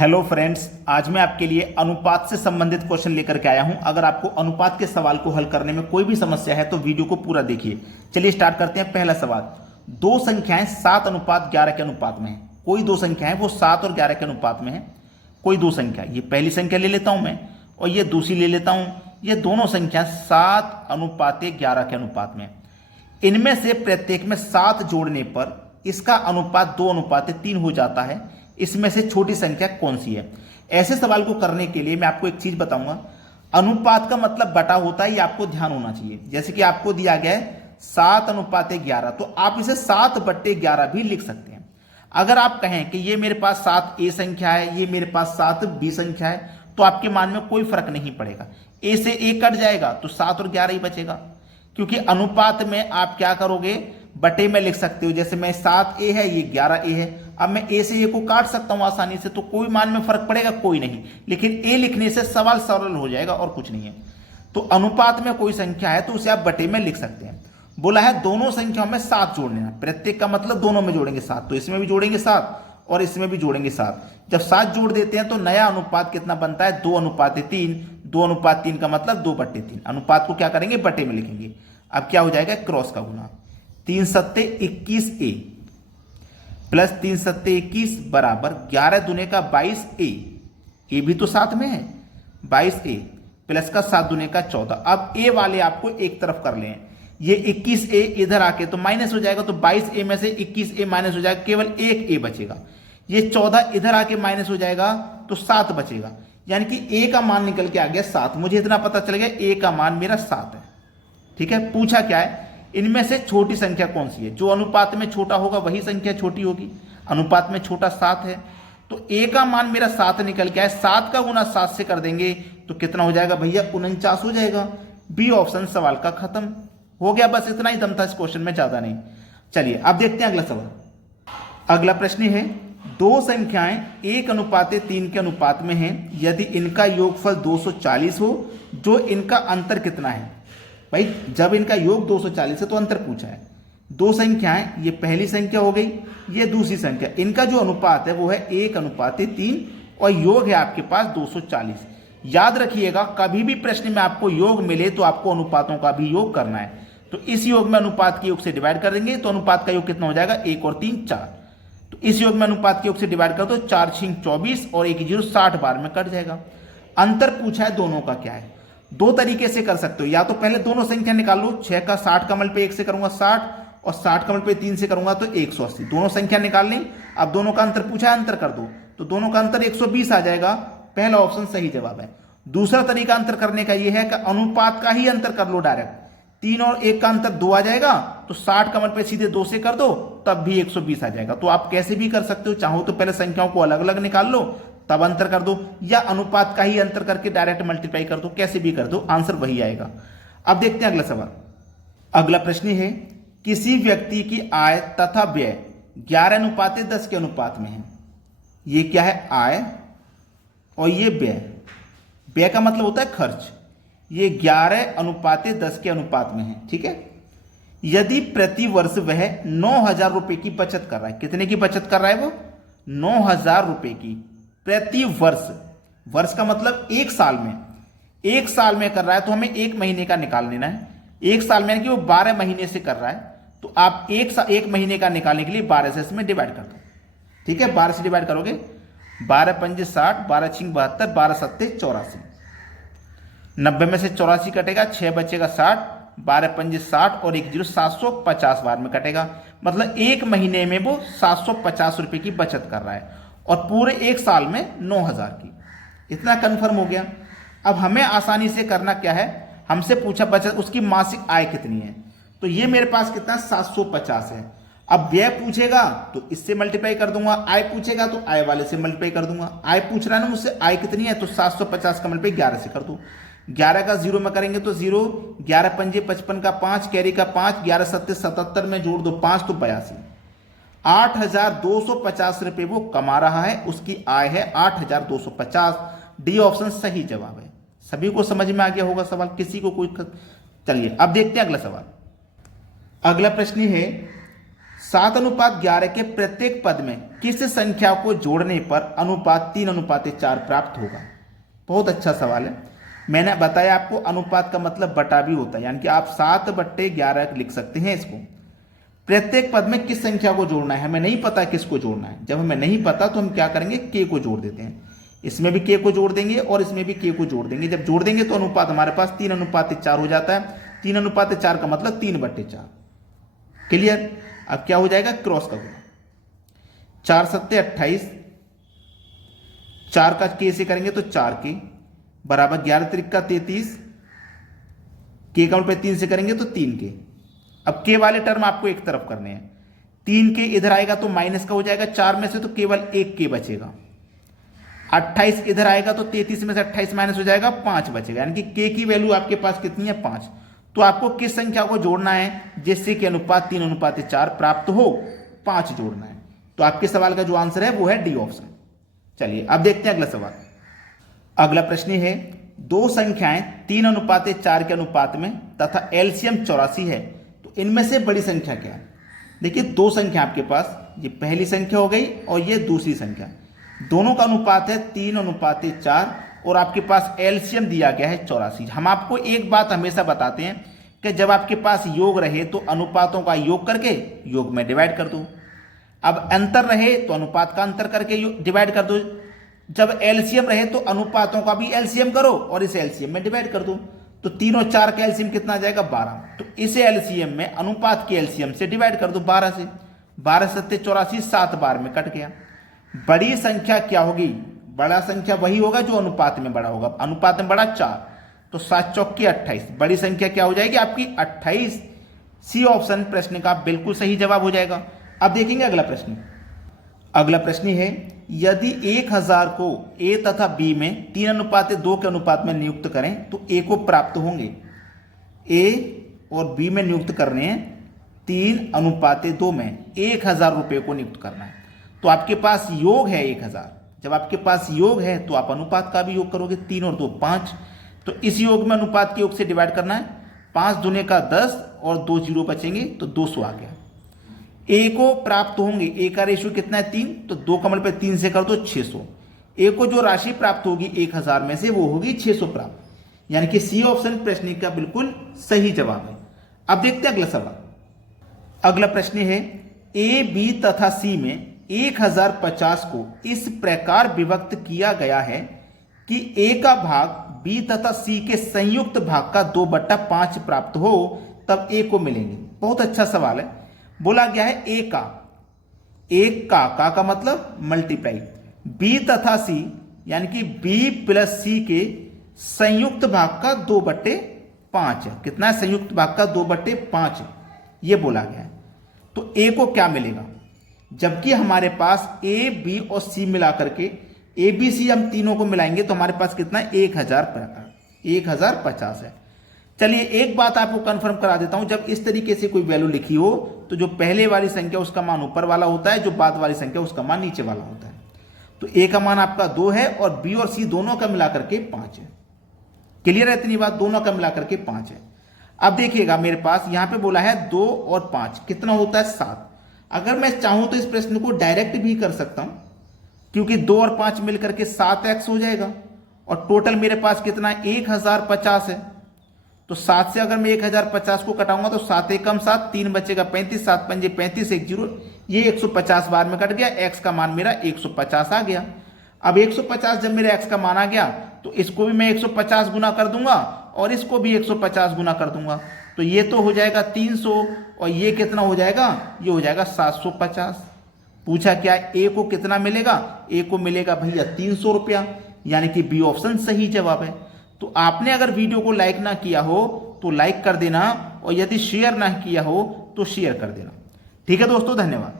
Hello friends, आज मैं आपके लिए अनुपात से संबंधित क्वेश्चन लेकर के आया हूं। अगर आपको अनुपात के सवाल को हल करने में कोई भी समस्या है तो वीडियो को पूरा देखिए। चलिए स्टार्ट करते हैं। पहला सवाल, दो संख्याएं 7:11 के अनुपात में है। कोई दो संख्या है वो 7 और 11 के अनुपात में है। कोई दो संख्या, ये पहली संख्या ले लेता हूं मैं और ये दूसरी ले लेता हूं। ये दोनों संख्या 7:11 के अनुपात में। इनमें से प्रत्येक में 7 जोड़ने पर इसका अनुपात 2:3 हो जाता है। इसमें से छोटी संख्या कौन सी है? ऐसे सवाल को करने के लिए मैं आपको एक चीज बताऊंगा। अनुपात का मतलब बटा होता है, ये आपको ध्यान होना चाहिए। जैसे कि आपको दिया गया है 7:11, तो आप इसे 7/11 भी लिख सकते हैं। अगर आप कहें कि ये मेरे पास 7a संख्या है, ये मेरे पास 7b संख्या है, तो आपके मान में कोई फर्क नहीं पड़ेगा। a से a कट जाएगा तो 7 और 11 ही बचेगा। क्योंकि अनुपात में आप क्या करोगे, बटे में लिख सकते हो। जैसे मैं 7a है, ये 11a है। अब मैं a से a को काट सकता हूं आसानी से, तो कोई मान में फर्क पड़ेगा? कोई नहीं। लेकिन a लिखने से सवाल सरल हो जाएगा और कुछ नहीं है। तो अनुपात में कोई संख्या है तो उसे आप बटे में लिख सकते हैं। बोला है दोनों संख्याओं में 7 जोड़ने हैं। प्रत्येक का मतलब दोनों में जोड़ेंगे 7, तो इसमें भी जोड़ेंगे 7 और इसमें भी जोड़ेंगे 7। जब 7 जोड़ देते हैं तो नया अनुपात कितना बनता है? 2:3। 2:3 का मतलब 2/3। अनुपात को क्या करेंगे? बटे में लिखेंगे। अब क्या हो जाएगा? क्रॉस का गुना। 3 सत्ते 21a प्लस 3 सत्ते 21 बराबर 11 दूने का 22a। ए भी तो साथ में है, 22a प्लस का 7 दूने का 14। अब a वाले आपको एक तरफ कर लें। ये 21a इधर आके तो माइनस हो जाएगा, तो 22a में से 21a माइनस हो जाएगा, केवल एक a बचेगा। ये 14 इधर आके माइनस हो जाएगा तो 7 बचेगा। यानी कि a का मान निकल के आ गया 7। मुझे इतना पता चल गया a का मान मेरा 7 है। ठीक है, पूछा क्या है? इनमें से छोटी संख्या कौन सी है? जो अनुपात में छोटा होगा वही संख्या छोटी होगी। अनुपात में छोटा 7 है, तो a का मान मेरा 7 निकल के आए। 7 का गुना 7 से कर देंगे तो कितना हो जाएगा भैया? 49 हो जाएगा। बी ऑप्शन सवाल का खत्म हो गया। बस इतना ही दम था इस क्वेश्चन में, ज्यादा नहीं। चलिए अब देखते हैं अगला सवाल। अगला प्रश्न है, दो संख्याएं 1:3 के अनुपात में हैं। यदि इनका योगफल 240 हो, जो इनका अंतर कितना है? भाई जब इनका योग 240 है तो अंतर पूछा है। दो संख्याएं, ये पहली संख्या हो गई, ये दूसरी संख्या। इनका जो अनुपात है वो है 1:3 और योग है आपके पास 240। याद रखिएगा, कभी भी प्रश्न में आपको योग मिले तो आपको अनुपातों का भी योग करना है। तो इस योग में अनुपात के योग से डिवाइड कर देंगे तो अनुपात का योग कितना हो जाएगा? 1 और 3 4। तो इस योग में अनुपात के योग से डिवाइड कर दो, 4 6 24 और 1 0 60 बार में कट जाएगा। अंतर पूछा है, दोनों का क्या है? दो तरीके से कर सकते हो। या तो पहले दोनों संख्या निकाल लो। 6 का 60 का मल्टीप्लाई 1 से करूंगा 60 और 60 का मल्टीप्लाई 3 से करूंगा तो 180। दोनों संख्या निकाल लें। अब दोनों का अंतर पूछा है, अंतर कर दो तो दोनों का अंतर 120 आ जाएगा। पहला ऑप्शन सही जवाब है। दूसरा तरीका अंतर करने का यह है कि अनुपात का ही अंतर कर लो डायरेक्ट। 3 और 1 का अंतर 2 आ जाएगा, तो 60 का मल्टीप्लाई सीधे 2 से कर दो तब भी 120 आ जाएगा। तो आप कैसे भी कर सकते हो। चाहो तो पहले संख्याओं को अलग अलग निकाल लो तब अंतर कर दो, या अनुपात का ही अंतर करके डायरेक्ट मल्टीप्लाई कर दो। कैसे भी कर दो, आंसर वही आएगा। अब देखते हैं अगला सवाल। अगला प्रश्न है, किसी व्यक्ति की आय तथा व्यय 11:10 के अनुपात में है। ये क्या है? आय और ये व्यय। व्यय का मतलब होता है खर्च। ये 11:10 के अनुपात में है। ठीक है, यदि प्रति वर्ष वह 9,000 रुपए की बचत कर रहा है। कितने की बचत कर रहा है वो? 9,000 रुपए की प्रति वर्ष। वर्ष का मतलब एक साल में। एक साल में कर रहा है तो हमें एक महीने का निकाल लेना है। एक साल में यानी कि वो 12 महीने से कर रहा है, तो आप एक महीने का निकालने के लिए 12 से इसमें डिवाइड कर दो। ठीक है, 12 से डिवाइड करोगे, 12 पंजे 60, 12 छिंग 72, 12 सत्ते 84। 90 में से 84 कटेगा, 6 बचेगा 60, 12 पंजे 60 और 1 0 750 बार में कटेगा। मतलब एक महीने में वो 750 रुपए की बचत कर रहा है और पूरे एक साल में 9,000 की। इतना कंफर्म हो गया। अब हमें आसानी से करना क्या है, हमसे पूछा बचत उसकी मासिक आय कितनी है। तो ये मेरे पास कितना? 750 है। अब व्यय पूछेगा तो इससे मल्टीप्लाई कर दूंगा, आय पूछेगा तो आय वाले से मल्टीप्लाई कर दूंगा। आय पूछ रहा है ना मुझसे, आय कितनी है? तो 750 का मल्टीप्लाई 11 से कर दो। 11 का 0 में करेंगे तो 0, 11 पंजे 55 का 5, कैरी का 5, 11 सत्ते 77 में जोड़ दो 5 तो 82। 8,250 रुपए वो कमा रहा है, उसकी आय है 8,250। डी ऑप्शन सही जवाब है। सभी को समझ में आ गया होगा सवाल, किसी को कोई चलिए अब देखते हैं अगला सवाल। अगला प्रश्न है, 7:11 के प्रत्येक पद में किस संख्या को जोड़ने पर अनुपात 3:4 प्राप्त होगा। बहुत अच्छा सवाल है। मैंने बताया आपको अनुपात का मतलब बटा भी होता है, यानी कि आप 7/11 लिख सकते हैं इसको। प्रत्येक पद में किस संख्या को जोड़ना है, हमें नहीं पता किसको जोड़ना है। जब हमें नहीं पता तो हम क्या करेंगे, के को जोड़ देते हैं। इसमें भी के को जोड़ देंगे और इसमें भी के को जोड़ देंगे। जब जोड़ देंगे तो अनुपात हमारे पास 3:4 हो जाता है। 3:4 का मतलब 3/4। क्लियर। अब क्या हो जाएगा, क्रॉस का गुना। 4 7 28, 4 का के से करेंगे तो 4 के बराबर 11 त्रिका 33, के का पे 3 से करेंगे तो 3 के। अब के वाले टर्म आपको एक तरफ करने हैं। 3 के इधर आएगा तो माइनस का हो जाएगा, 4 में से तो केवल एक के बचेगा। 28 इधर आएगा तो 33 में से 28 माइनस हो जाएगा, 5 बचेगा। यानी कि के की वैल्यू आपके पास कितनी है, 5। तो आपको किस संख्या को जोड़ना है जिससे कि अनुपात 3:4 प्राप्त हो, 5 जोड़ना है। तो आपके सवाल का जो आंसर है वो है डी ऑप्शन। चलिए अब देखते हैं अगला सवाल। अगला प्रश्न है, दो संख्याएं 3:4 के अनुपात में तथा एलसीएम 84 है, तो इनमें से बड़ी संख्या क्या है। देखिए दो संख्या आपके पास, ये पहली संख्या हो गई और ये दूसरी संख्या, दोनों का अनुपात है 3:4 और आपके पास एलसीएम दिया गया है 84। हम आपको एक बात हमेशा बताते हैं कि जब आपके पास योग रहे तो अनुपातों का योग करके योग में डिवाइड कर दो। अब अंतर रहे तो अनुपात का अंतर करके डिवाइड कर दो। जब एलसीएम रहे तो अनुपातों का भी एलसीएम करो और इसे एलसीएम में डिवाइड कर दो। तो 3 और 4 का एलसीएम कितना आ जाएगा, 12। तो इसे एलसीएम में अनुपात के एलसीएम से डिवाइड कर दो 12 से। 12 7 84, 7 बार में कट गया। बड़ी संख्या क्या होगी, बड़ा संख्या वही होगा जो अनुपात में बड़ा होगा। अनुपात में बड़ा 4, तो 7 चौके 28। बड़ी संख्या क्या हो जाएगी आपकी 28। सी ऑप्शन प्रश्न का बिल्कुल सही जवाब हो जाएगा। अब देखेंगे अगला प्रश्न। अगला प्रश्न है, यदि 1000 को ए तथा बी में 3:2 के अनुपात में नियुक्त करें तो ए को प्राप्त होंगे। ए और बी में नियुक्त करने हैं 3:2 में 1000 रुपये को नियुक्त करना है। तो आपके पास योग है 1000। जब आपके पास योग है तो आप अनुपात का भी योग करोगे, 3 और 2 5। तो इस योग में अनुपात के योग से डिवाइड करना है। 5 दूने का 10 और 2 जीरो बचेंगे तो 200 आ गया। ए को प्राप्त होंगे, ए का रेशियो कितना है 3, तो 2 कमल पे 3 से कर दो 600। ए को जो राशि प्राप्त होगी 1000 में से वो होगी 600 प्राप्त। यानी कि सी ऑप्शन प्रश्न का बिल्कुल सही जवाब है। अब देखते हैं अगला सवाल। अगला प्रश्न है, ए बी तथा सी में 1050 को इस प्रकार विभक्त किया गया है कि ए का भाग बी तथा सी के संयुक्त भाग का 2/5 प्राप्त हो, तब ए को मिलेंगे। बहुत अच्छा सवाल है। बोला गया है ए का मतलब मल्टीप्लाई, बी तथा सी यानी कि बी प्लस सी के संयुक्त भाग का 2/5 है। कितना है, संयुक्त भाग का 2/5 है, ये बोला गया है। तो ए को क्या मिलेगा, जबकि हमारे पास ए बी और सी मिला करके ए बी सी हम तीनों को मिलाएंगे तो हमारे पास कितना है, 1050 है। चलिए एक बात आपको कंफर्म करा देता हूं, जब इस तरीके से कोई वैल्यू लिखी हो तो जो पहले वाली संख्या उसका मान ऊपर वाला होता है, जो बाद वाली संख्या उसका मान नीचे वाला होता है। तो ए का मान आपका 2 है और बी और सी दोनों का मिलाकर के 5 है। क्लियर है इतनी बात, दोनों का मिलाकर के 5 है। अब देखिएगा मेरे पास यहां पे बोला है 2 और 5 कितना होता है, 7। अगर मैं चाहूं तो इस प्रश्न को डायरेक्ट भी कर सकता हूं, क्योंकि 2 और 5 मिलकर के 7x हो जाएगा और टोटल मेरे पास कितना है, 1050 है। तो 7 से अगर मैं 1050 को कटाऊंगा तो 7 एकम 7, 3 बचेगा 35, 7 पंजे 35, 1 जीरो, ये 150 बार में कट गया। x का मान मेरा 150 आ गया। अब 150 जब मेरे x का मान आ गया तो इसको भी मैं 150 गुना कर दूंगा और इसको भी 150 गुना कर दूंगा। तो ये तो हो जाएगा 300 और ये कितना हो जाएगा, ये हो जाएगा 750। पूछा क्या, ए को कितना मिलेगा, ए को मिलेगा भैया 300 रुपया, यानी कि बी ऑप्शन सही जवाब है। तो आपने अगर वीडियो को लाइक ना किया हो तो लाइक कर देना और यदि शेयर ना किया हो तो शेयर कर देना। ठीक है दोस्तों, धन्यवाद।